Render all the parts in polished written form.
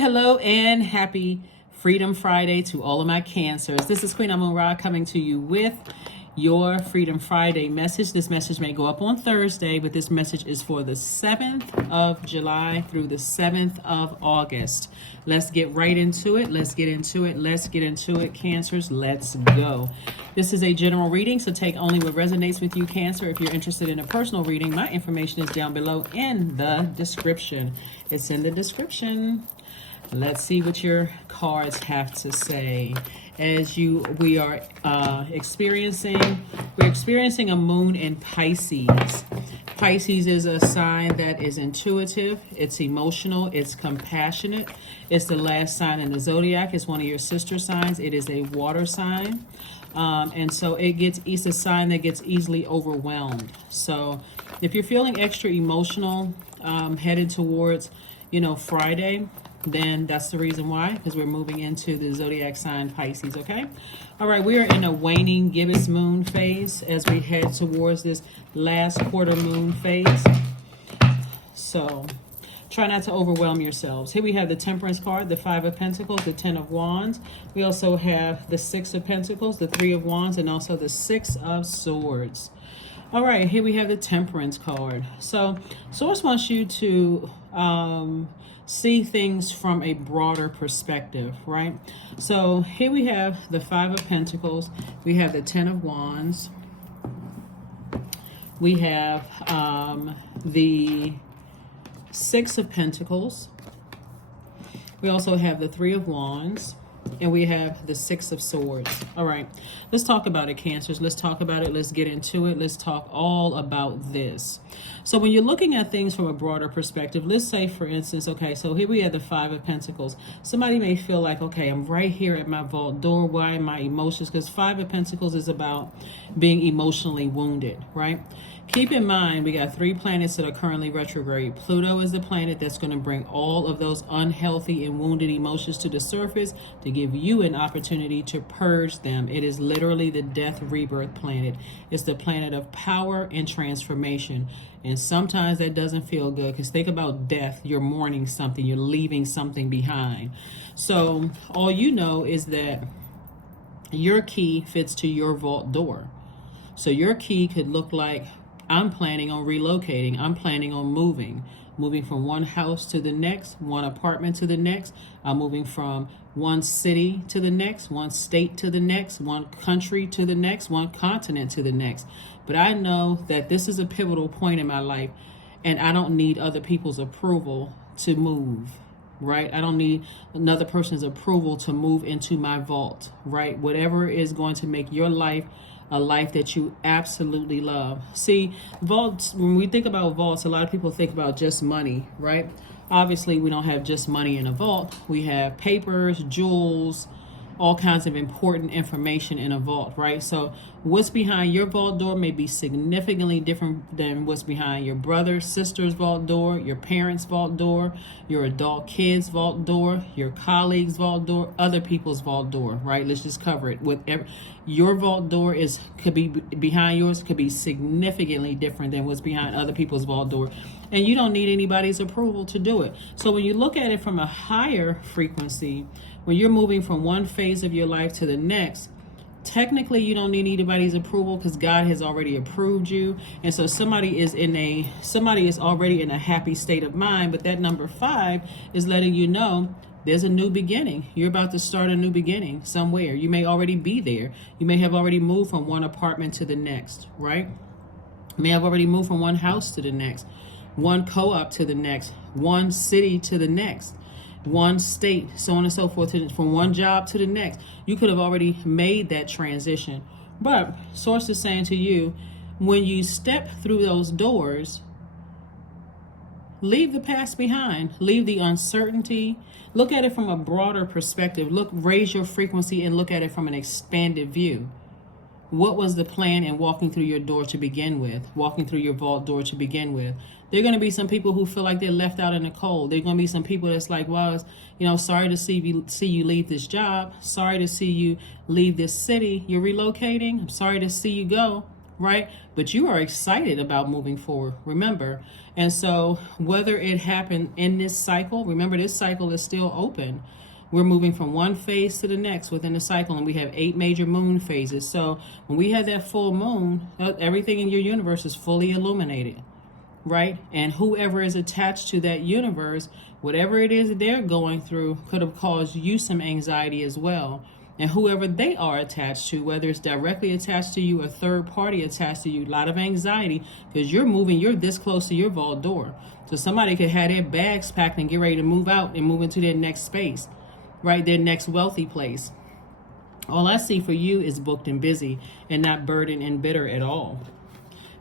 Hello, and happy Freedom Friday to all of my Cancers. This is Queen Amun Ra coming to you with your Freedom Friday message. This message may go up on Thursday, but this message is for the 7th of July through the 7th of August. Let's get right into it. Let's get into it, Cancers. Let's go. This is a general reading, so take only what resonates with you, Cancer. If you're interested in a personal reading, my information is down below in the description. It's in the description. Let's see what your cards have to say. As we're experiencing a moon in Pisces. Pisces is a sign that is intuitive, it's emotional, it's compassionate. It's the last sign in the Zodiac. It's one of your sister signs. It is a water sign. And so it's a sign that gets easily overwhelmed. So if you're feeling extra emotional, headed towards, Friday, then that's the reason why, because we're moving into the Zodiac sign Pisces, okay? All right, we are in a waning gibbous moon phase as we head towards this last quarter moon phase. So try not to overwhelm yourselves. Here we have the Temperance card, the 5 of Pentacles, the 10 of Wands. We also have the 6 of Pentacles, the 3 of Wands, and also the 6 of Swords. All right, here we have the Temperance card. So Source wants you to see things from a broader perspective, right? So here we have the 5 of Pentacles. We have the 10 of Wands. We have the 6 of Pentacles. We also have the 3 of Wands. And we have the 6 of Swords. All right, let's talk about it, Cancers. Let's talk about it. Let's get into it. Let's talk all about this. So when you're looking at things from a broader perspective, let's say, for instance, okay, so here we have the 5 of Pentacles. Somebody may feel like, okay, I'm right here at my vault door. Why are my emotions? Because 5 of Pentacles is about being emotionally wounded, right? Keep in mind, we got 3 planets that are currently retrograde. Pluto is the planet that's going to bring all of those unhealthy and wounded emotions to the surface to give you an opportunity to purge them. It is literally the death rebirth planet. It's the planet of power and transformation. And sometimes that doesn't feel good, because think about death. You're mourning something. You're leaving something behind. So all you know is that your key fits to your vault door. So your key could look like, I'm planning on relocating. I'm planning on moving from one house to the next, one apartment to the next. I'm moving from one city to the next, one state to the next, one country to the next, one continent to the next. But I know that this is a pivotal point in my life, and I don't need other people's approval to move, right? I don't need another person's approval to move into my vault, right? Whatever is going to make your life a life that you absolutely love. See, vaults, when we think about vaults, a lot of people think about just money, right? Obviously, we don't have just money in a vault. We have papers, jewels, all kinds of important information in a vault, right? So what's behind your vault door may be significantly different than what's behind your brother, sister's vault door, your parents' vault door, your adult kids' vault door, your colleagues' vault door, other people's vault door, right? Let's just cover it. Your vault door could be behind yours, could be significantly different than what's behind other people's vault door. And you don't need anybody's approval to do it. So when you look at it from a higher frequency, when you're moving from one phase of your life to the next, technically you don't need anybody's approval, because God has already approved you. And so somebody is already in a happy state of mind. But that number 5 is letting you know there's a new beginning. You're about to start a new beginning somewhere. You may already be there. You may have already moved from one apartment to the next, right? You may have already moved from one house to the next, one co-op to the next, one city to the next, one state, so on and so forth, from one job to the next. You could have already made that transition. But Source is saying to you, when you step through those doors, leave the past behind. Leave the uncertainty. Look at it from a broader perspective. Raise your frequency and look at it from an expanded view. What was the plan in walking through your door to begin with? Walking through your vault door to begin with? There are going to be some people who feel like they're left out in the cold. There are going to be some people that's like, well, sorry to see you leave this job. Sorry to see you leave this city. You're relocating. I'm sorry to see you go. right? But you are excited about moving forward, remember. And so whether it happened in this cycle, remember this cycle is still open. We're moving from one phase to the next within the cycle, and we have 8 major moon phases. So when we have that full moon, everything in your universe is fully illuminated, right? And whoever is attached to that universe, whatever it is that they're going through, could have caused you some anxiety as well. And whoever they are attached to, whether it's directly attached to you or third party attached to you, a lot of anxiety because you're this close to your vault door. So somebody could have their bags packed and get ready to move out and move into their next space, right? Their next wealthy place. All I see for you is booked and busy and not burdened and bitter at all.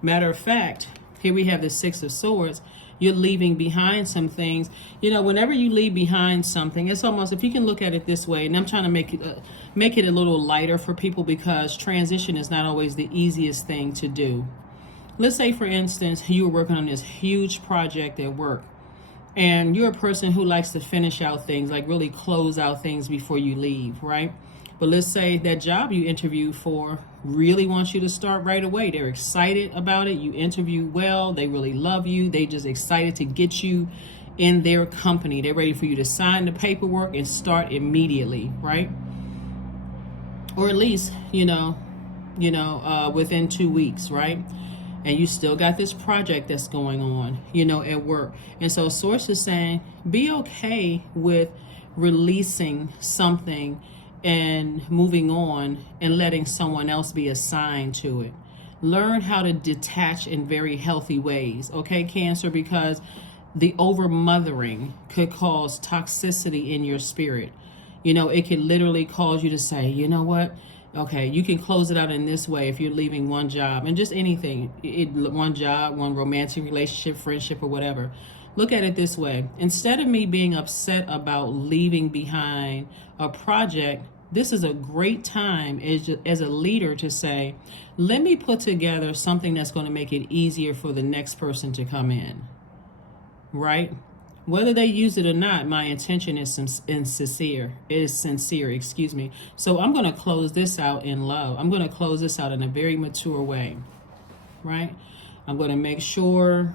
Matter of fact, here we have the 6 of Swords. You're leaving behind some things. You know, whenever you leave behind something, it's almost, if you can look at it this way, and I'm trying to make it a little lighter for people because transition is not always the easiest thing to do. Let's say, for instance, you were working on this huge project at work, and you're a person who likes to finish out things, like really close out things before you leave, right? But let's say that job you interviewed for really wants you to start right away. They're excited about it. You interview well. They really love you. They just excited to get you in their company. They're ready for you to sign the paperwork and start immediately, right? Or at least, within 2 weeks, right? And you still got this project that's going on, at work. And so Source is saying, be okay with releasing something and moving on and letting someone else be assigned to it. Learn how to detach in very healthy ways, okay, Cancer? Because the over-mothering could cause toxicity in your spirit. It could literally cause you to say, you know what? Okay, you can close it out in this way if you're leaving one job and just anything, one job, one romantic relationship, friendship, or whatever. Look at it this way. Instead of me being upset about leaving behind a project, this is a great time as a leader to say, let me put together something that's going to make it easier for the next person to come in, right? Whether they use it or not, my intention is sincere. So I'm going to close this out in love. I'm going to close this out in a very mature way, right? I'm going to make sure,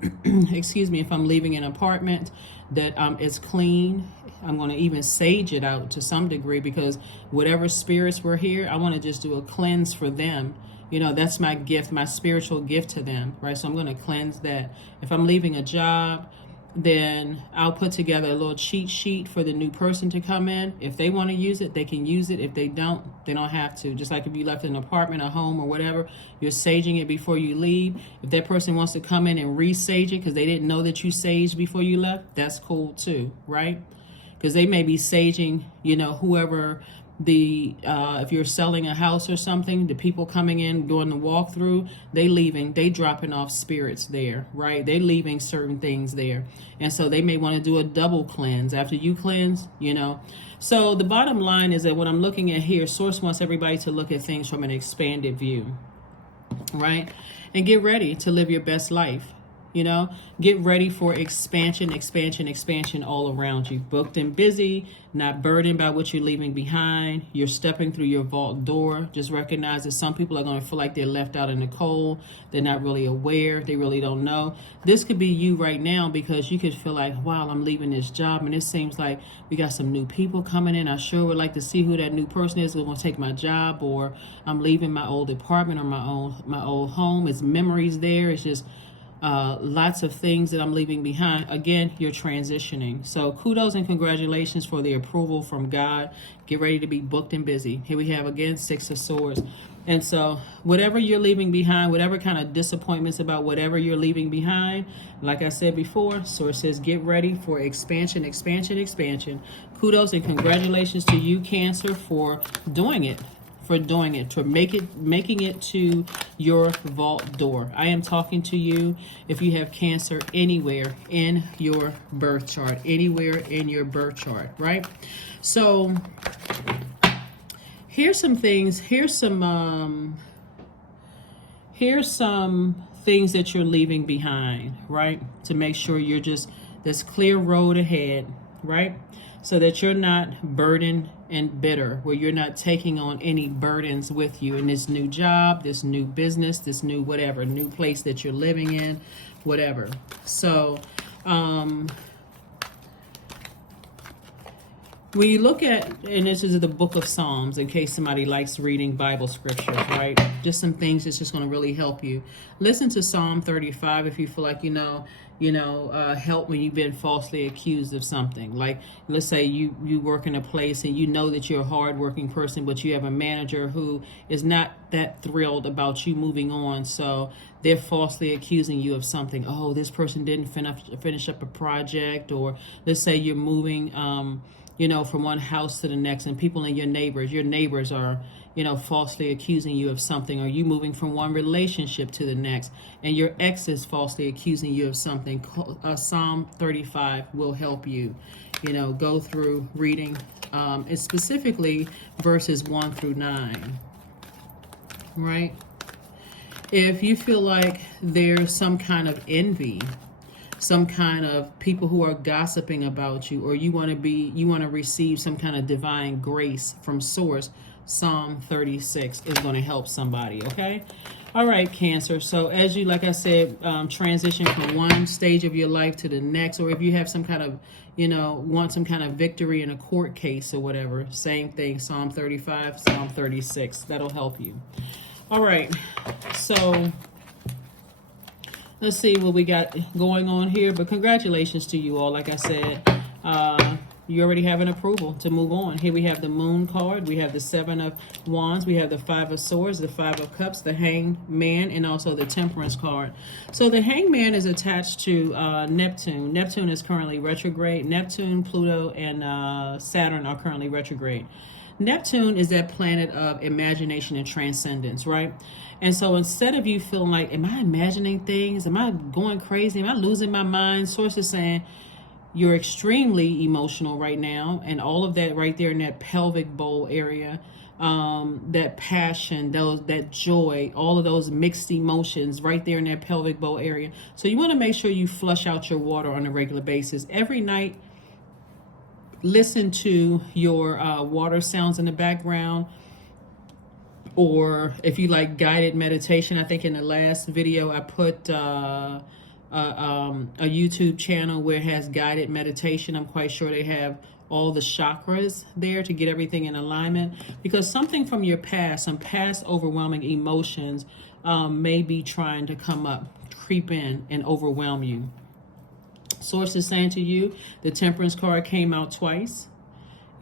if I'm leaving an apartment, that it's clean. I'm going to even sage it out to some degree because whatever spirits were here, I want to just do a cleanse for them. That's my gift, my spiritual gift to them, right? So I'm going to cleanse that. If I'm leaving a job, then I'll put together a little cheat sheet for the new person to come in. If they want to use it, they can use it. If they don't have to. Just like if you left an apartment, a home, or whatever, you're saging it before you leave. If that person wants to come in and re-sage it because they didn't know that you saged before you left, that's cool too, right? Because they may be saging, whoever if you're selling a house or something, the people coming in doing the walkthrough, they dropping off spirits there, right? They leaving certain things there. And so they may want to do a double cleanse after you cleanse, So the bottom line is that what I'm looking at here, Source wants everybody to look at things from an expanded view, right? And get ready to live your best life. Get ready for expansion all around you. Booked and busy, not burdened by what you're leaving behind. You're stepping through your vault door. Just recognize that some people are going to feel like they're left out in the cold. They're not really aware. They really don't know. This could be you right now because you could feel like, wow, I'm leaving this job and it seems like we got some new people coming in. I sure would like to see who that new person is who's going to take my job, or I'm leaving my old apartment or my old home. It's memories there. It's just lots of things that I'm leaving behind. Again, you're transitioning. So kudos and congratulations for the approval from God. Get ready to be booked and busy. Here we have, again, 6 of Swords. And so whatever you're leaving behind, whatever kind of disappointments about whatever you're leaving behind, like I said before, Source says get ready for expansion. Kudos and congratulations to you, Cancer, for doing it. To making it to your vault door. I am talking to you if you have Cancer anywhere in your birth chart, right? So here's some things. Here's some things that you're leaving behind, right? To make sure you're just this clear road ahead, right? so that you're not burdened and bitter, where you're not taking on any burdens with you in this new job, this new business, this new whatever, new place that you're living in, whatever. So when you look at, and this is the book of Psalms, in case somebody likes reading Bible scriptures, right? Just some things that's just going to really help you. Listen to Psalm 35 if you feel like, help when you've been falsely accused of something. Like, let's say you work in a place and you know that you're a hardworking person, but you have a manager who is not that thrilled about you moving on. So they're falsely accusing you of something. Oh, this person didn't finish up a project. Or let's say you're moving, from one house to the next, and people in your neighbors are, falsely accusing you of something, or you moving from one relationship to the next, and your ex is falsely accusing you of something. Psalm 35 will help you, go through reading, and specifically verses 1 through 9, right? If you feel like there's some kind of envy, some kind of people who are gossiping about you, or you want to receive some kind of divine grace from source, Psalm 36 is going to help somebody. Okay. All right, Cancer. So as you, like I said, transition from one stage of your life to the next, or if you have some kind of, want some kind of victory in a court case or whatever, same thing, Psalm 35, Psalm 36, that'll help you. All right. So let's see what we got going on here. But congratulations to you all. Like I said, you already have an approval to move on. Here we have the Moon card. We have the 7 of Wands. We have the 5 of Swords, the 5 of Cups, the Hanged Man, and also the Temperance card. So the Hanged Man is attached to Neptune. Neptune is currently retrograde. Neptune, Pluto, and Saturn are currently retrograde. Neptune is that planet of imagination and transcendence, right? And so instead of you feeling like, am I imagining things? Am I going crazy? Am I losing my mind? Source is saying you're extremely emotional right now. And all of that right there in that pelvic bowl area, that passion, that joy, all of those mixed emotions right there in that pelvic bowl area. So you want to make sure you flush out your water on a regular basis. Every night, listen to your water sounds in the background. Or if you like guided meditation, I think in the last video I put a YouTube channel where it has guided meditation. I'm quite sure they have all the chakras there to get everything in alignment, because something from your past, some past overwhelming emotions may be trying to come up, creep in and overwhelm you. Source is saying to you, the Temperance card came out twice.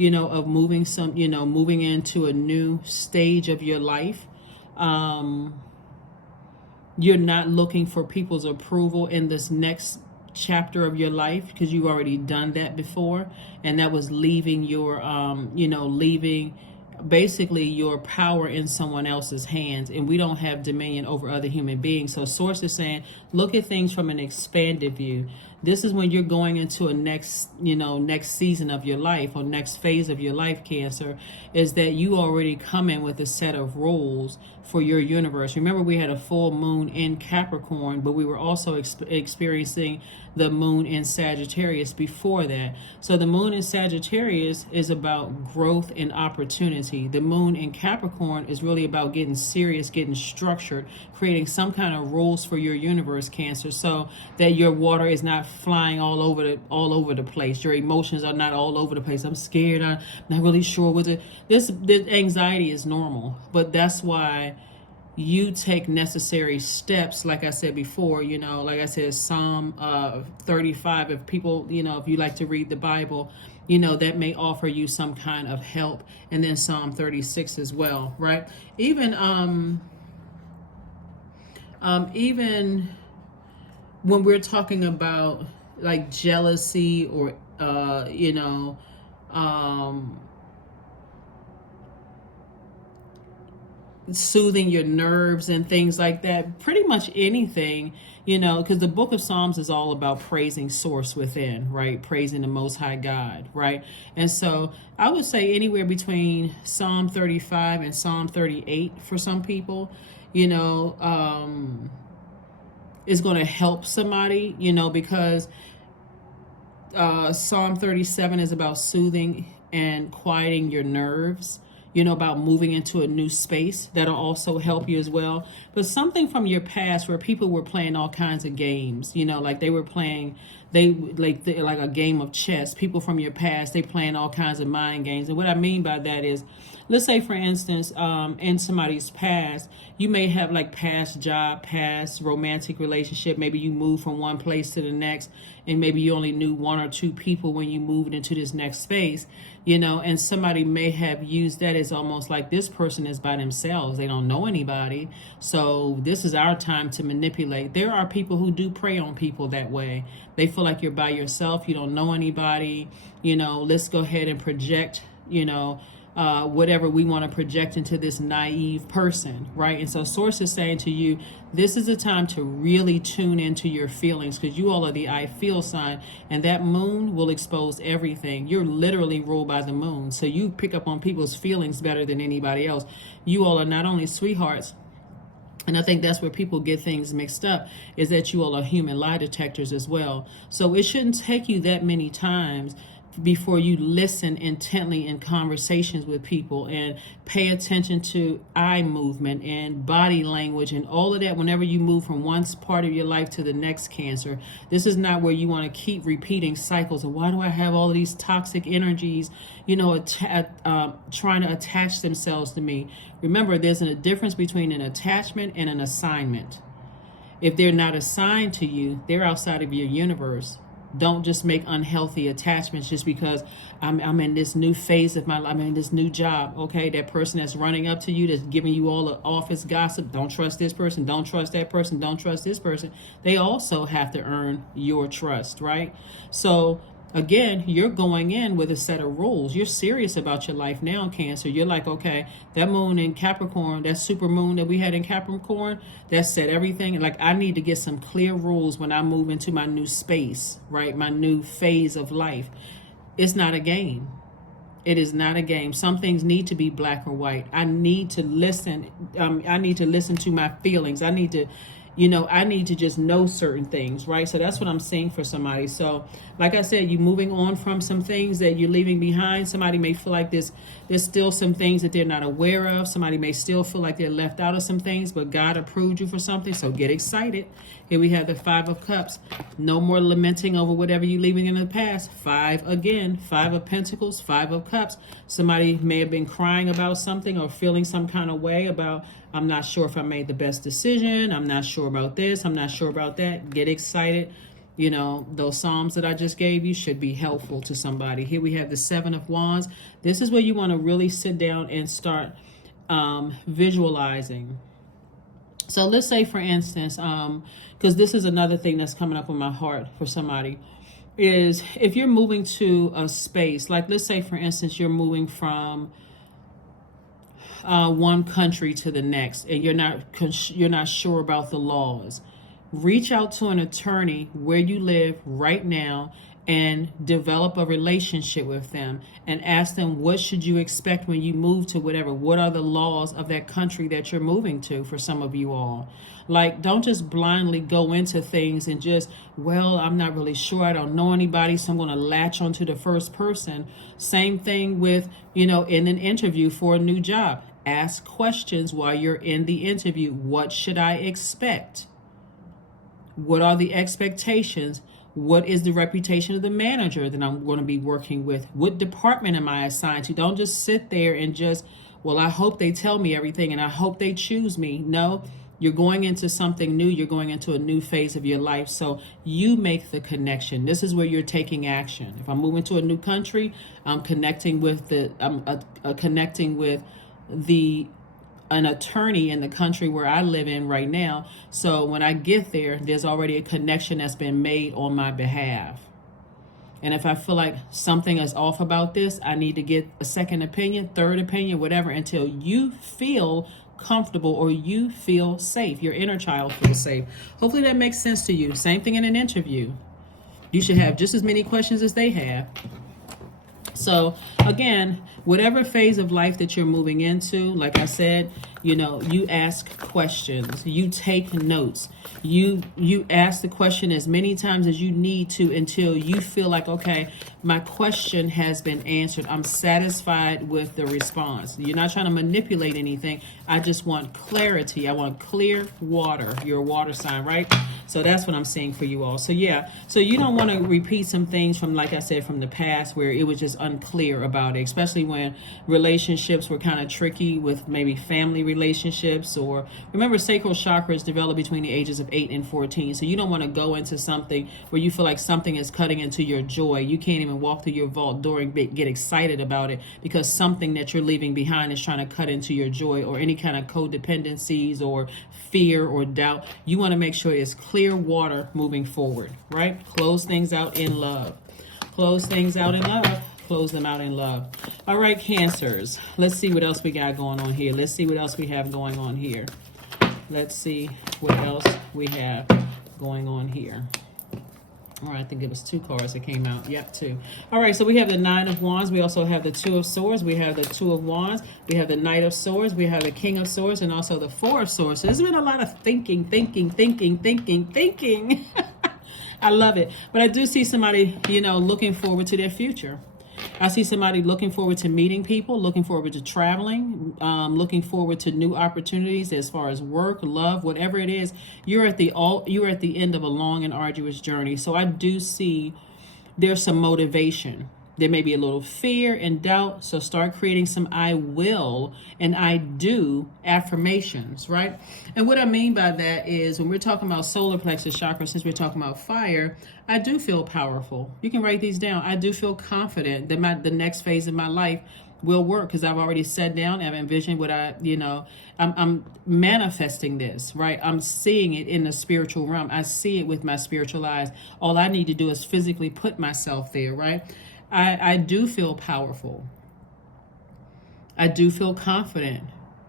Of moving moving into a new stage of your life. You're not looking for people's approval in this next chapter of your life, because you've already done that before. And that was leaving your, leaving basically your power in someone else's hands. And we don't have dominion over other human beings. So Source is saying, look at things from an expanded view. This is when you're going into a next season of your life, or next phase of your life, Cancer, is that you already come in with a set of rules for your universe. Remember, we had a full moon in Capricorn, but we were also experiencing the moon in Sagittarius before that. So the moon in Sagittarius is about growth and opportunity. The moon in Capricorn is really about getting serious, getting structured, creating some kind of rules for your universe, Cancer, so that your water is not flying all over the place. Your emotions are not all over the place. I'm scared. I'm not really sure what to. This anxiety is normal, but that's why you take necessary steps. Like I said before, like I said, Psalm 35. If people, if you like to read the Bible, that may offer you some kind of help. And then Psalm 36 as well, right? Even when we're talking about like jealousy or soothing your nerves and things like that, pretty much anything, because the book of Psalms is all about praising source within, right? Praising the Most High God, right? And so I would say anywhere between Psalm 35 and Psalm 38 for some people, is going to help somebody, because Psalm 37 is about soothing and quieting your nerves, you know, about moving into a new space. That'll also help you as well. But something from your past where people were playing all kinds of games, you know, like they were playing, like a game of chess. People from your past, they playing all kinds of mind games. And what I mean by that is, let's say, for instance, in somebody's past, you may have like past job, past romantic relationship. Maybe you moved from one place to the next, and maybe you only knew one or two people when you moved into this next space, you know, and somebody may have used that as almost like this person is by themselves. They don't know anybody. So this is our time to manipulate. There are people who do prey on people that way. They feel like you're by yourself. You don't know anybody. You know, let's go ahead and project, you know, whatever we want to project into this naive person, right? And so Source is saying to you, this is a time to really tune into your feelings, because you all are the I feel sign, and that moon will expose everything. You're literally ruled by the moon. So you pick up on people's feelings better than anybody else. You all are not only sweethearts, and I think that's where people get things mixed up, is that you all are human lie detectors as well. So it shouldn't take you that many times before you listen intently in conversations with people and pay attention to eye movement and body language and all of that whenever you move from one part of your life to the next, Cancer. This is not where you want to keep repeating cycles of, why do I have all of these toxic energies, you know, trying to attach themselves to me. Remember, there's a difference between an attachment and an assignment. If they're not assigned to you, they're outside of your universe. Don't just make unhealthy attachments just because I'm in this new phase of my life. I'm in this new job. Okay, that person that's running up to you, that's giving you all the office gossip. Don't trust this person. Don't trust that person. Don't trust this person. They also have to earn your trust, right? So again, you're going in with a set of rules. You're serious about your life now, Cancer. You're like, okay, that moon in Capricorn, that super moon that we had in Capricorn, that set everything. And like, I need to get some clear rules when I move into my new space, right? My new phase of life. It's not a game. It is not a game. Some things need to be black or white. I need to listen. I need to listen to my feelings. I need to, you know, I need to just know certain things, right? So that's what I'm seeing for somebody. So like I said, you're moving on from some things that you're leaving behind. Somebody may feel like there's still some things that they're not aware of. Somebody may still feel like they're left out of some things, but God approved you for something. So get excited. Here we have the 5 of Cups. No more lamenting over whatever you're leaving in the past. 5 again, 5 of Pentacles, 5 of Cups. Somebody may have been crying about something or feeling some kind of way about, I'm not sure if I made the best decision. I'm not sure about this. I'm not sure about that. Get excited. You know, those Psalms that I just gave you should be helpful to somebody. Here we have the 7 of Wands. This is where you want to really sit down and start visualizing. So let's say, for instance, because this is another thing that's coming up in my heart for somebody, is if you're moving to a space, like let's say, for instance, you're moving from one country to the next, and you're not sure about the laws. Reach out to an attorney where you live right now and develop a relationship with them and ask them, what should you expect when you move to whatever? What are the laws of that country that you're moving to, for some of you all? Like, don't just blindly go into things and just, well, I'm not really sure. I don't know anybody, so I'm going to latch onto the first person. Same thing with, you know, in an interview for a new job. Ask questions while you're in the interview. What should I expect? What are the expectations? What is the reputation of the manager that I'm going to be working with? What department am I assigned to? Don't just sit there and just, well, I hope they tell me everything and I hope they choose me. No, you're going into something new. You're going into a new phase of your life. So you make the connection. This is where you're taking action. If I'm moving to a new country, I'm connecting with an attorney in the country where I live in right now. So when I get there, there's already a connection that's been made on my behalf. And if I feel like something is off about this, I need to get a second opinion, third opinion, whatever, until you feel comfortable or you feel safe. Your inner child feels safe. Hopefully that makes sense to you. Same thing in an interview. You should have just as many questions as they have. So again, whatever phase of life that you're moving into, like I said, you know, you ask questions, you take notes, you ask the question as many times as you need to until you feel like, okay, my question has been answered. I'm satisfied with the response. You're not trying to manipulate anything. I just want clarity. I want clear water. You're a water sign, right? So that's what I'm saying for you all. So yeah, so you don't want to repeat some things from, like I said, from the past where it was just unclear about it, especially when relationships were kind of tricky with maybe family relationships. Or remember, sacral chakras develop between the ages of 8 and 14. So you don't want to go into something where you feel like something is cutting into your joy. You can't even walk through your vault door and get excited about it because something that you're leaving behind is trying to cut into your joy, or any kind of codependencies or fear or doubt. You want to make sure it's clear water moving forward, right? Close things out in love. Close things out in love. Close them out in love. All right, Cancers. Let's see what else we got going on here. Let's see what else we have going on here. Let's see what else we have going on here. All right, I think it was 2 cards that came out. Yep, 2. All right, so we have the 9 of Wands. We also have the 2 of Swords. We have the 2 of Wands. We have the Knight of Swords. We have the King of Swords, and also the 4 of Swords. So there's been a lot of thinking. I love it. But I do see somebody, you know, looking forward to their future. I see somebody looking forward to meeting people, looking forward to traveling, looking forward to new opportunities as far as work, love, whatever it is. You're at the end of a long and arduous journey. So I do see there's some motivation. There may be a little fear and doubt. So start creating some I will and I do affirmations, right? And what I mean by that is when we're talking about solar plexus chakra, since we're talking about fire, I do feel powerful. You can write these down. I do feel confident that the next phase of my life will work because I've already sat down, I've envisioned what I'm manifesting this, right? I'm seeing it in the spiritual realm. I see it with my spiritual eyes. All I need to do is physically put myself there, right? I do feel powerful. I do feel confident.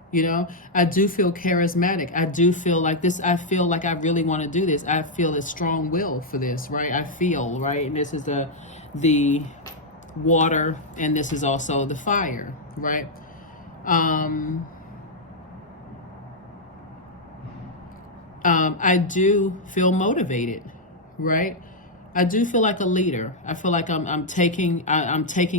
You know, I do feel charismatic. I do feel like this. I feel like I really want to do this. I feel a strong will for this, right? I feel, right? And this is the water, and this is also the fire, right? I do feel motivated, right? I do feel like a leader. I feel like I'm taking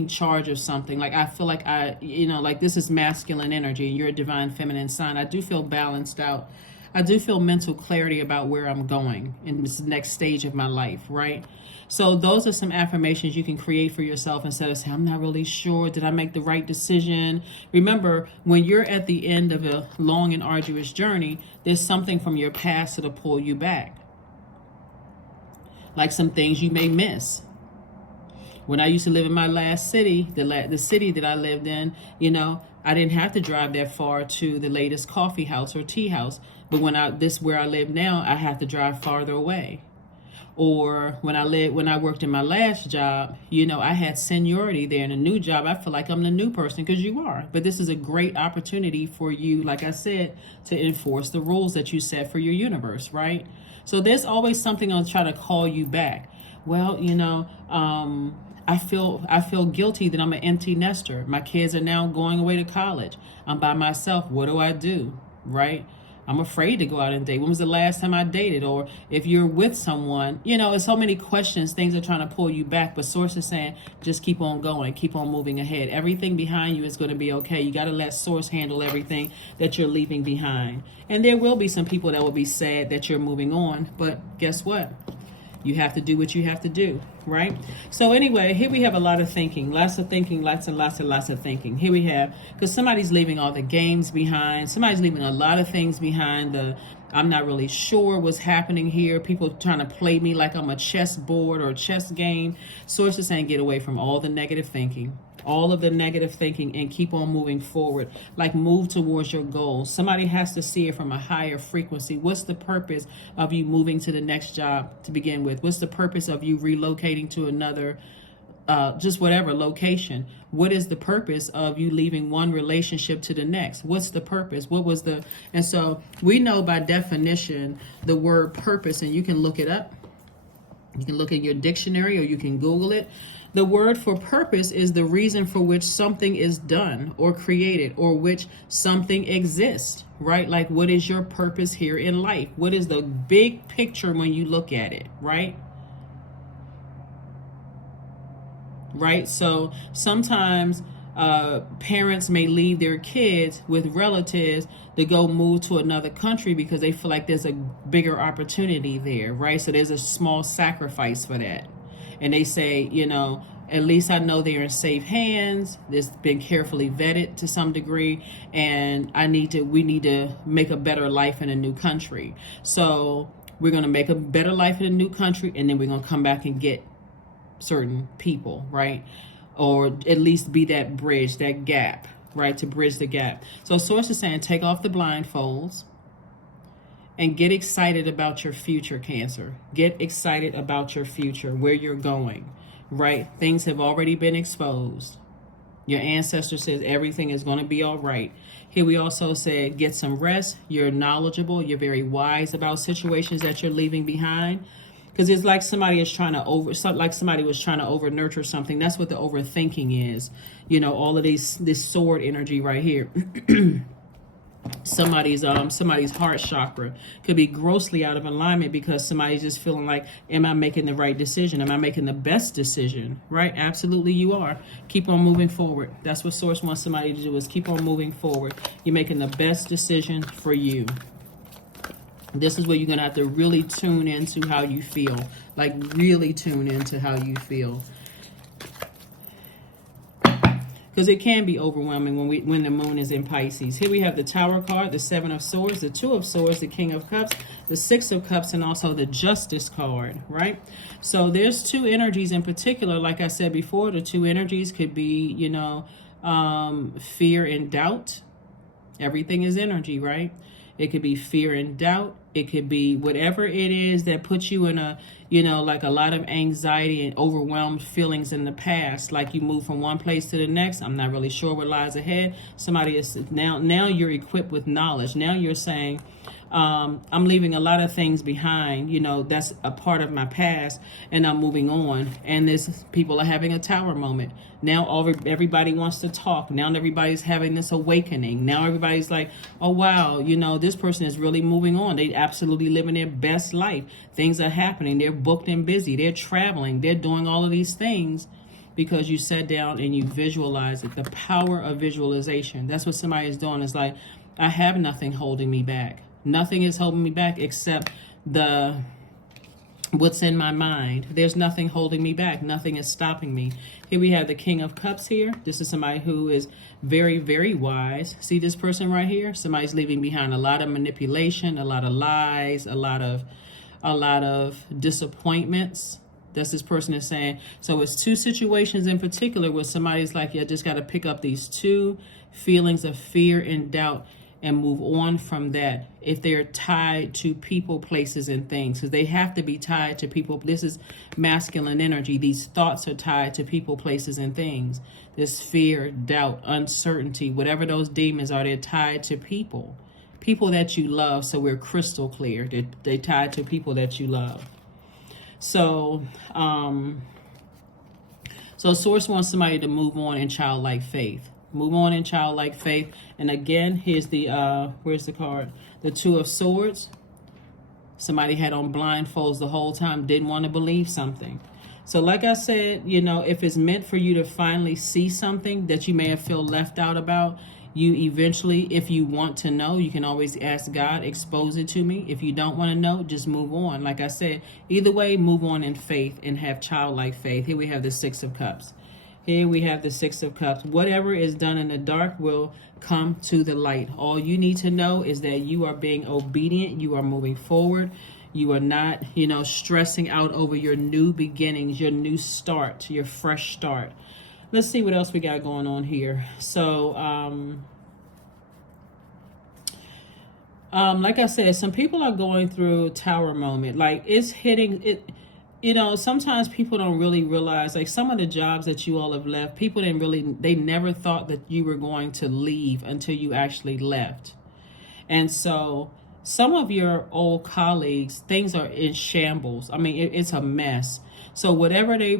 charge of something. Like I feel like like this is masculine energy and you're a divine feminine sign. I do feel balanced out. I do feel mental clarity about where I'm going in this next stage of my life, right? So those are some affirmations you can create for yourself instead of saying, I'm not really sure. Did I make the right decision? Remember, when you're at the end of a long and arduous journey, there's something from your past that'll pull you back. Like some things you may miss. When I used to live in my last city, the city that I lived in, I didn't have to drive that far to the latest coffee house or tea house. But where I live now, I have to drive farther away. Or when I worked in my last job, I had seniority there. In a new job, I feel like I'm the new person because you are. But this is a great opportunity for you, like I said, to enforce the rules that you set for your universe, right? So there's always something on trying to call you back. Well, I feel guilty that I'm an empty nester. My kids are now going away to college. I'm by myself. What do I do? Right? I'm afraid to go out and date. When was the last time I dated? Or if you're with someone, there's so many questions, things are trying to pull you back. But Source is saying, just keep on going, keep on moving ahead. Everything behind you is going to be okay. You got to let Source handle everything that you're leaving behind. And there will be some people that will be sad that you're moving on. But guess what? You have to do what you have to do, right? So anyway, here we have a lot of thinking, lots of thinking, lots of thinking. Here we have, because somebody's leaving all the games behind. Somebody's leaving a lot of things behind. I'm not really sure what's happening here. People trying to play me like I'm a chess board or a chess game. Source is saying get away from all the negative thinking. All of the negative thinking and keep on moving forward. Like move towards your goals. Somebody has to see it from a higher frequency. What's the purpose of you moving to the next job to begin with? What's the purpose of you relocating to another, just whatever location? What is the purpose of you leaving one relationship to the next? What's the purpose? And so we know by definition the word purpose, and you can look it up. You can look in your dictionary or you can Google it. The word for purpose is the reason for which something is done or created, or which something exists, right? Like, what is your purpose here in life? What is the big picture when you look at it, right? Right? So sometimes parents may leave their kids with relatives to go move to another country because they feel like there's a bigger opportunity there, right? So there's a small sacrifice for that. And they say, you know, at least I know they're in safe hands. It's been carefully vetted to some degree, and we need to make a better life in a new country. So we're going to make a better life in a new country, and then we're going to come back and get certain people, right? Or at least be that bridge, that gap, right? To bridge the gap. So Source is saying, take off the blindfolds and get excited about your future, Cancer. Get excited about your future, where you're going, right? Things have already been exposed. Your ancestor says everything is going to be all right. Here we also said, get some rest. You're knowledgeable. You're very wise about situations that you're leaving behind. Because it's like somebody is trying to somebody was trying to over nurture something. That's what the overthinking is. You know, all of this sword energy right here. Somebody's heart chakra could be grossly out of alignment because somebody's just feeling like, am I making the right decision? Am I making the best decision? Right? Absolutely you are. Keep on moving forward. That's what Source wants somebody to do, is keep on moving forward. You're making the best decision for you. This is where you're going to have to really tune into how you feel. Like, really tune into how you feel. Because it can be overwhelming when the moon is in Pisces. Here we have the Tower card, the Seven of Swords, the Two of Swords, the King of Cups, the Six of Cups, and also the Justice card, right? So there's two energies in particular. Like I said before, the two energies could be, you know, fear and doubt. Everything is energy, right? It could be fear and doubt. It could be whatever it is that puts you in a, you know, like a lot of anxiety and overwhelmed feelings in the past. Like you move from one place to the next. I'm not really sure what lies ahead. Somebody is now you're equipped with knowledge. Now you're saying, I'm leaving a lot of things behind, you know, that's a part of my past, and I'm moving on. And there's people are having a tower moment. Now everybody wants to talk. Now everybody's having this awakening. Now everybody's like, oh, wow, you know, this person is really moving on. They absolutely living their best life. Things are happening. They're booked and busy. They're traveling. They're doing all of these things because you sat down and you visualize it. The power of visualization. That's what somebody is doing. It's like, I have nothing holding me back. Nothing is holding me back except what's in my mind. There's nothing holding me back. Nothing is stopping me. Here we have the King of Cups here. This is somebody who is very, very wise. See this person right here? Somebody's leaving behind a lot of manipulation, a lot of lies, a lot of disappointments. That's this person is saying. So it's two situations in particular where somebody's like, yeah, just got to pick up these two feelings of fear and doubt and move on from that if they're tied to people, places, and things. Because they have to be tied to people. This is masculine energy. These thoughts are tied to people, places, and things. This fear, doubt, uncertainty, whatever those demons are, they're tied to people. People that you love, so we're crystal clear. They're tied to people that you love. So, Source wants somebody to move on in childlike faith. Move on in childlike faith. And again, here's the, where's the card? The Two of Swords. Somebody had on blindfolds the whole time, didn't want to believe something. So like I said, you know, if it's meant for you to finally see something that you may have felt left out about, you eventually, if you want to know, you can always ask God, expose it to me. If you don't want to know, just move on. Like I said, either way, move on in faith and have childlike faith. Here we have the Six of Cups. Here we have the Six of Cups. Whatever is done in the dark will come to the light. All you need to know is that you are being obedient. You are moving forward. You are not, you know, stressing out over your new beginnings, your new start, your fresh start. Let's see what else we got going on here. So, like I said, some people are going through tower moment. Like it's hitting it. You know, sometimes people don't really realize, like some of the jobs that you all have left, people they never thought that you were going to leave until you actually left. And so some of your old colleagues, things are in shambles. I mean, it's a mess. So whatever they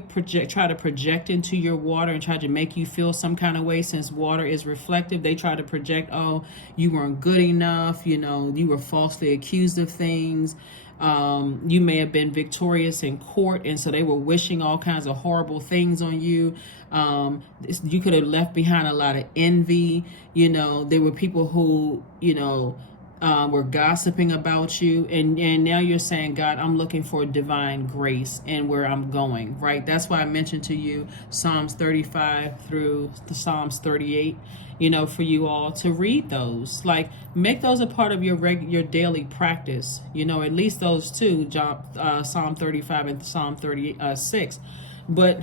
try to project into your water and try to make you feel some kind of way, since water is reflective, they try to project, oh, you weren't good enough, you know, you were falsely accused of things. You may have been victorious in court, and so they were wishing all kinds of horrible things on you. You could have left behind a lot of envy. You know, there were people who, you know, were gossiping about you, and now you're saying, God, I'm looking for divine grace and where I'm going, right? That's why I mentioned to you Psalms 35 through the Psalms 38, you know, for you all to read those. Like, make those a part of your daily practice, you know, at least those two, Psalm 35 and Psalm 36. But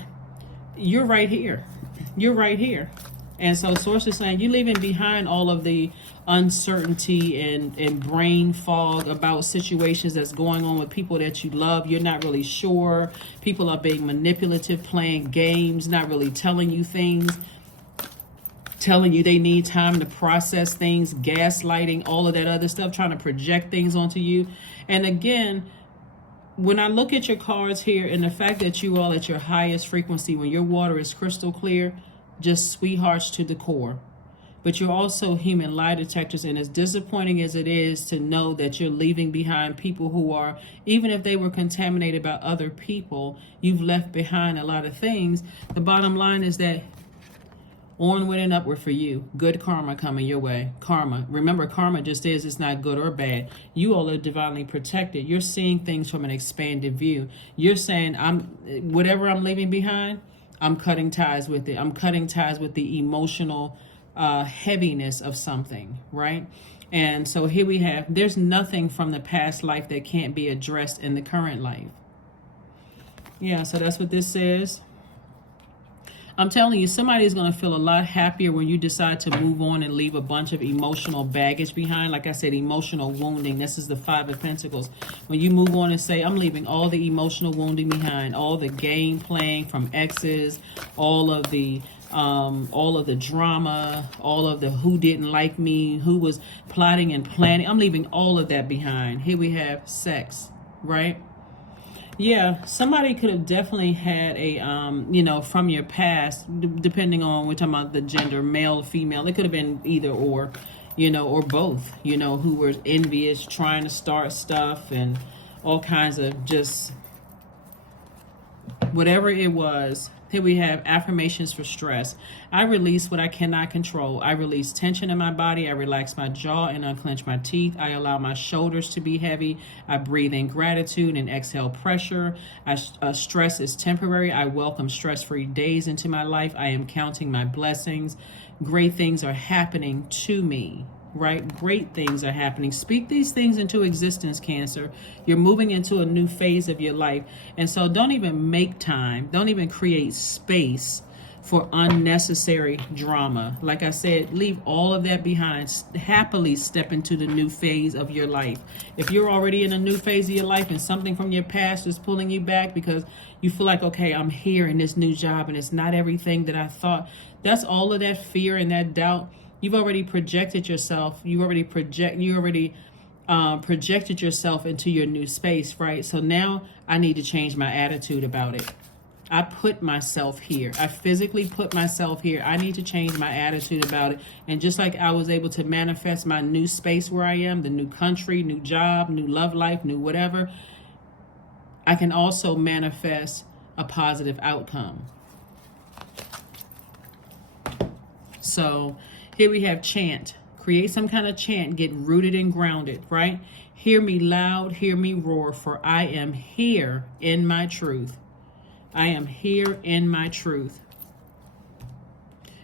you're right here. You're right here. And so Source is saying you're leaving behind all of the uncertainty and brain fog about situations that's going on with people that you love. You're not really sure. People are being manipulative, playing games, not really telling you things, telling you they need time to process things, gaslighting, all of that other stuff, trying to project things onto you. And again, when I look at your cards here and the fact that you all at your highest frequency, when your water is crystal clear, just sweethearts to the core. But you're also human lie detectors, and as disappointing as it is to know that you're leaving behind people who are, even if they were contaminated by other people, you've left behind a lot of things. The bottom line is that onward and upward for you. Good karma coming your way. Karma. Remember, karma just is. It's not good or bad. You all are divinely protected. You're seeing things from an expanded view. You're saying, whatever I'm leaving behind, I'm cutting ties with it. I'm cutting ties with the emotional heaviness of something, right? And so here we have, there's nothing from the past life that can't be addressed in the current life. Yeah, so that's what this says. I'm telling you, somebody's going to feel a lot happier when you decide to move on and leave a bunch of emotional baggage behind. Like I said, emotional wounding. This is the Five of Pentacles. When you move on and say, I'm leaving all the emotional wounding behind, all the game playing from exes, all of the drama, all of the who didn't like me, who was plotting and planning. I'm leaving all of that behind. Here we have sex, right? Yeah, somebody could have definitely had a, you know, from your past, depending on, we're talking about the gender, male, female. It could have been either or, you know, or both, you know, who were envious, trying to start stuff and all kinds of just whatever it was. Here we have affirmations for stress. I release what I cannot control. I release tension in my body. I relax my jaw and unclench my teeth. I allow my shoulders to be heavy. I breathe in gratitude and exhale pressure. Stress is temporary. I welcome stress-free days into my life. I am counting my blessings. Great things are happening to me. Right? Great things are happening. Speak these things into existence, Cancer. You're moving into a new phase of your life. And so don't even make time. Don't even create space for unnecessary drama. Like I said, leave all of that behind. Happily step into the new phase of your life. If you're already in a new phase of your life and something from your past is pulling you back because you feel like, okay, I'm here in this new job and it's not everything that I thought. That's all of that fear and that doubt. You've already projected yourself. You already projected yourself into your new space, right? So now I need to change my attitude about it. I put myself here. I physically put myself here. I need to change my attitude about it. And just like I was able to manifest my new space where I am, the new country, new job, new love life, new whatever, I can also manifest a positive outcome. So here we have chant. Create some kind of chant. Get rooted and grounded, right? Hear me loud, hear me roar, for I am here in my truth. I am here in my truth.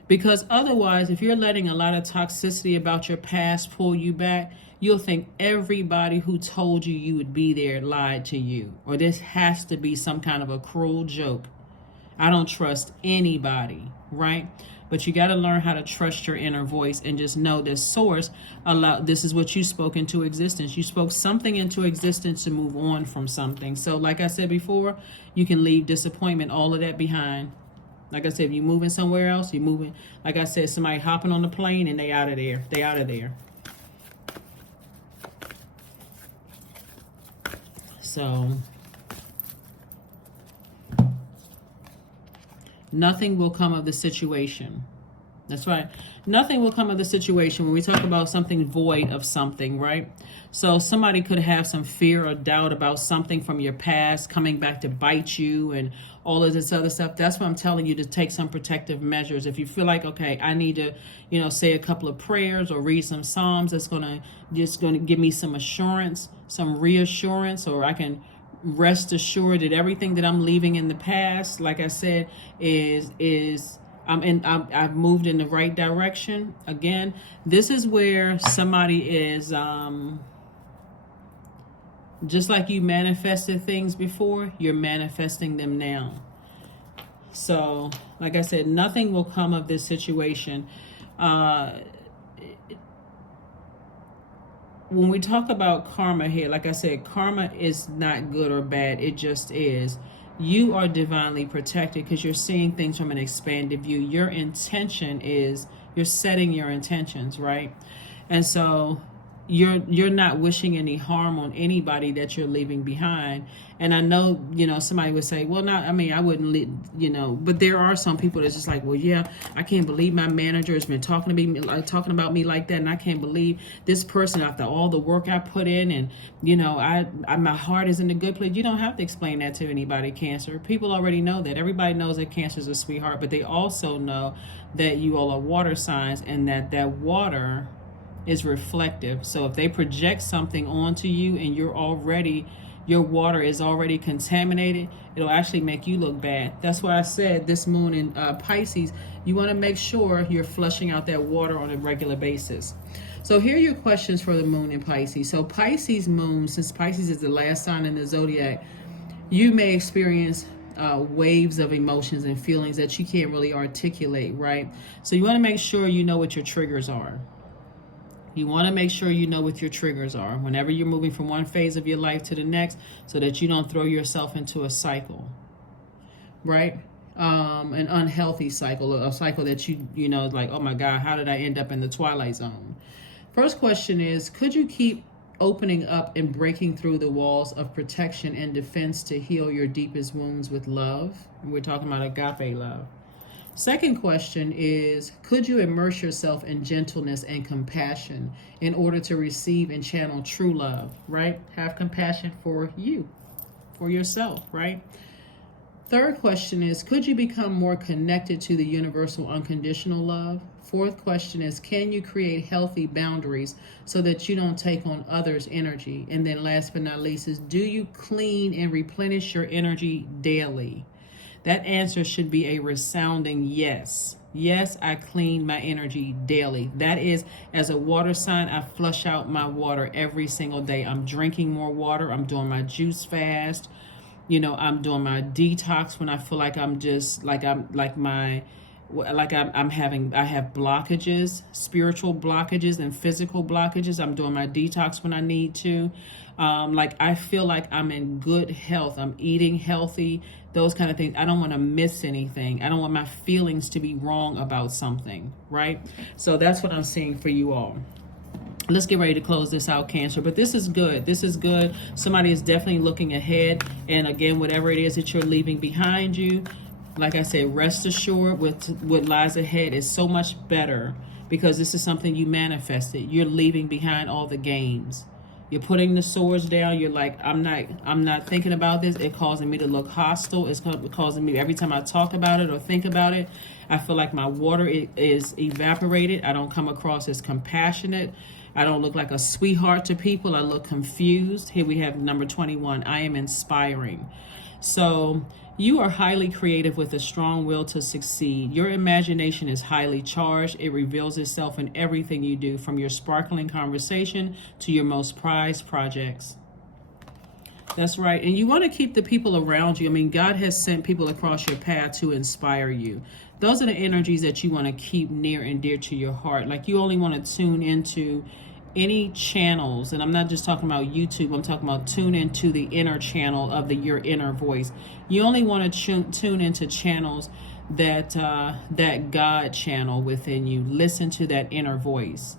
Because otherwise, if you're letting a lot of toxicity about your past pull you back, you'll think everybody who told you you would be there lied to you. Or this has to be some kind of a cruel joke. I don't trust anybody, right? But you got to learn how to trust your inner voice and just know that source this is what you spoke into existence. You spoke something into existence to move on from something. So like I said before, you can leave disappointment, all of that behind. Like I said, if you're moving somewhere else, you're moving. Like I said, somebody hopping on the plane and they out of there. They out of there. So Nothing will come of the situation. That's right. Nothing will come of the situation when we talk about something void of something, right? So somebody could have some fear or doubt about something from your past coming back to bite you and all of this other stuff. That's why I'm telling you to take some protective measures. If you feel like, okay, I need to, say a couple of prayers or read some Psalms that's going to give me some assurance, some reassurance, or I can rest assured that everything that I'm leaving in the past, like I said, is I've moved in the right direction. Again, this is where somebody is just like you manifested things before, you're manifesting them now. So, like I said, nothing will come of this situation. When we talk about karma here, like I said, karma is not good or bad. It just is. You are divinely protected because you're seeing things from an expanded view. Your intention is, you're setting your intentions, right? And so you're not wishing any harm on anybody that you're leaving behind. And I know, somebody would say, well, not, I mean, I wouldn't, but there are some people that's just like, well, yeah, I can't believe my manager has been talking about me like that. And I can't believe this person, after all the work I put in, and, my heart is in a good place. You don't have to explain that to anybody, Cancer. People already know that. Everybody knows that Cancer is a sweetheart, but they also know that you all are water signs, and that water is reflective. So if they project something onto you and your water is already contaminated, it'll actually make you look bad. That's why I said this moon in Pisces, you want to make sure you're flushing out that water on a regular basis. So here are your questions for the moon in Pisces. So Pisces moon, since Pisces is the last sign in the zodiac, you may experience waves of emotions and feelings that you can't really articulate, right? So you want to make sure you know what your triggers are. You want to make sure you know what your triggers are whenever you're moving from one phase of your life to the next, so that you don't throw yourself into a cycle, right? An unhealthy cycle, a cycle that like, oh my God, how did I end up in the twilight zone? First question is, could you keep opening up and breaking through the walls of protection and defense to heal your deepest wounds with love? And we're talking about agape love. Second question is, could you immerse yourself in gentleness and compassion in order to receive and channel true love, right? Have compassion for you, for yourself, right? Third question is, could you become more connected to the universal unconditional love? Fourth question is, can you create healthy boundaries so that you don't take on others' energy? And then last but not least is, do you clean and replenish your energy daily? That answer should be a resounding yes. Yes, I clean my energy daily. That is, as a water sign, I flush out my water every single day. I'm drinking more water. I'm doing my juice fast. I'm doing my detox when I feel like I'm just I have blockages, spiritual blockages and physical blockages. I'm doing my detox when I need to. I feel like I'm in good health. I'm eating healthy, those kind of things. I don't want to miss anything. I don't want my feelings to be wrong about something, right? So that's what I'm seeing for you all. Let's get ready to close this out, Cancer. But this is good. This is good. Somebody is definitely looking ahead. And again, whatever it is that you're leaving behind you, like I said, rest assured with what lies ahead is so much better, because this is something you manifested. You're leaving behind all the games. You're putting the swords down. You're like, I'm not thinking about this. It's causing me to look hostile. It's causing me, every time I talk about it or think about it, I feel like my water is evaporated. I don't come across as compassionate. I don't look like a sweetheart to people. I look confused. Here we have number 21. I am inspiring. So you are highly creative with a strong will to succeed. Your imagination is highly charged. It reveals itself in everything you do, from your sparkling conversation to your most prized projects. That's right. And you want to keep the people around you. I mean, God has sent people across your path to inspire you. Those are the energies that you want to keep near and dear to your heart. Like, you only want to tune into any channels, and I'm not just talking about YouTube, I'm talking about tune into the inner channel of your inner voice. You only want to tune into channels that God channel within you. Listen to that inner voice.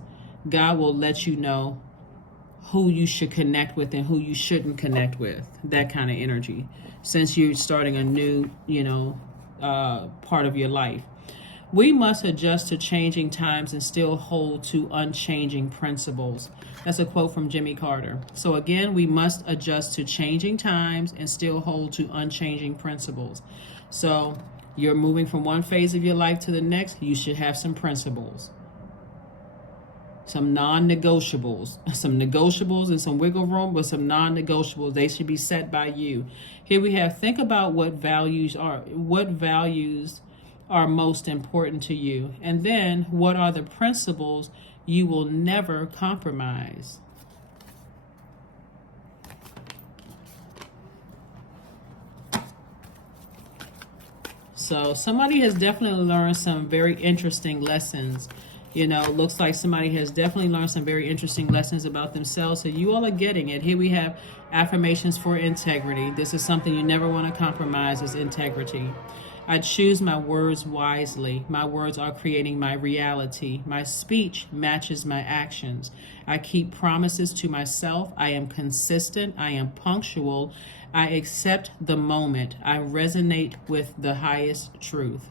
God will let you know who you should connect with and who you shouldn't connect with. That kind of energy. Since you're starting a new, part of your life. We must adjust to changing times and still hold to unchanging principles. That's a quote from Jimmy Carter. So again, we must adjust to changing times and still hold to unchanging principles. So you're moving from one phase of your life to the next, you should have some principles. Some non-negotiables, some negotiables and some wiggle room, but some non-negotiables. They should be set by you. Here we have, think about what values are most important to you. And then what are the principles you will never compromise? So somebody has definitely learned some very interesting lessons. You know, looks like somebody has definitely learned some very interesting lessons about themselves. So you all are getting it. Here we have affirmations for integrity. This is something you never want to compromise, is integrity. I choose my words wisely. My words are creating my reality. My speech matches my actions. I keep promises to myself. I am consistent. I am punctual. I accept the moment. I resonate with the highest truth.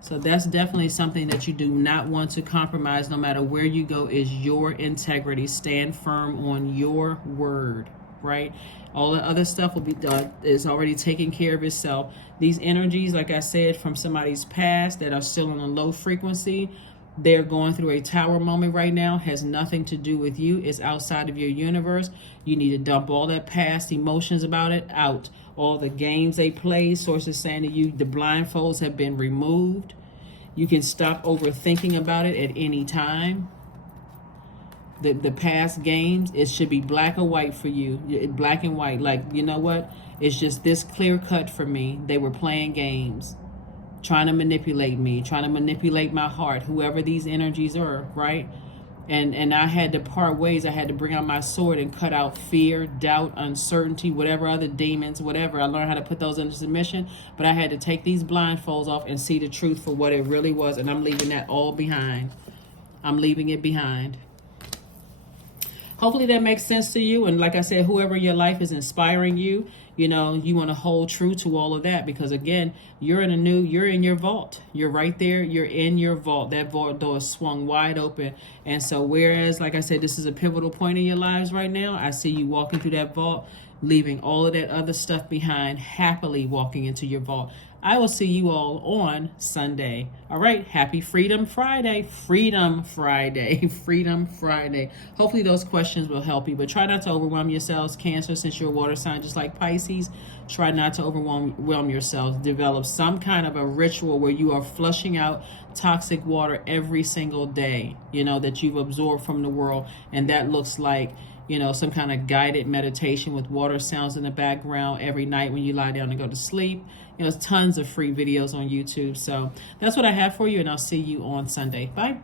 So that's definitely something that you do not want to compromise no matter where you go, is your integrity. Stand firm on your word, right? All the other stuff will be is already taking care of itself. These energies, like I said, from somebody's past that are still on a low frequency, they're going through a tower moment right now, has nothing to do with you. It's outside of your universe. You need to dump all that past emotions about it out. All the games they played, sources saying to you, the blindfolds have been removed. You can stop overthinking about it at any time. The past games, it should be black or white for you. Black and white. Like, you know what? It's just this clear cut for me. They were playing games, trying to manipulate me, trying to manipulate my heart, whoever these energies are, right? And I had to part ways. I had to bring out my sword and cut out fear, doubt, uncertainty, whatever other demons, whatever. I learned how to put those into submission, but I had to take these blindfolds off and see the truth for what it really was, and I'm leaving that all behind. I'm leaving it behind. Hopefully that makes sense to you. And like I said, whoever your life is inspiring you, you know, you want to hold true to all of that, because again, you're in your vault. You're right there. You're in your vault. That vault door is swung wide open. And so whereas, like I said, this is a pivotal point in your lives right now, I see you walking through that vault, leaving all of that other stuff behind, happily walking into your vault. I will see you all on Sunday. All right. Happy Freedom Friday. Freedom Friday. Freedom Friday. Hopefully those questions will help you, but try not to overwhelm yourselves. Cancer, since you're a water sign just like Pisces, try not to overwhelm yourselves. Develop some kind of a ritual where you are flushing out toxic water every single day, you know, that you've absorbed from the world. And that looks like, you know, some kind of guided meditation with water sounds in the background every night when you lie down and go to sleep. You know, there's tons of free videos on YouTube. So that's what I have for you, and I'll see you on Sunday. Bye.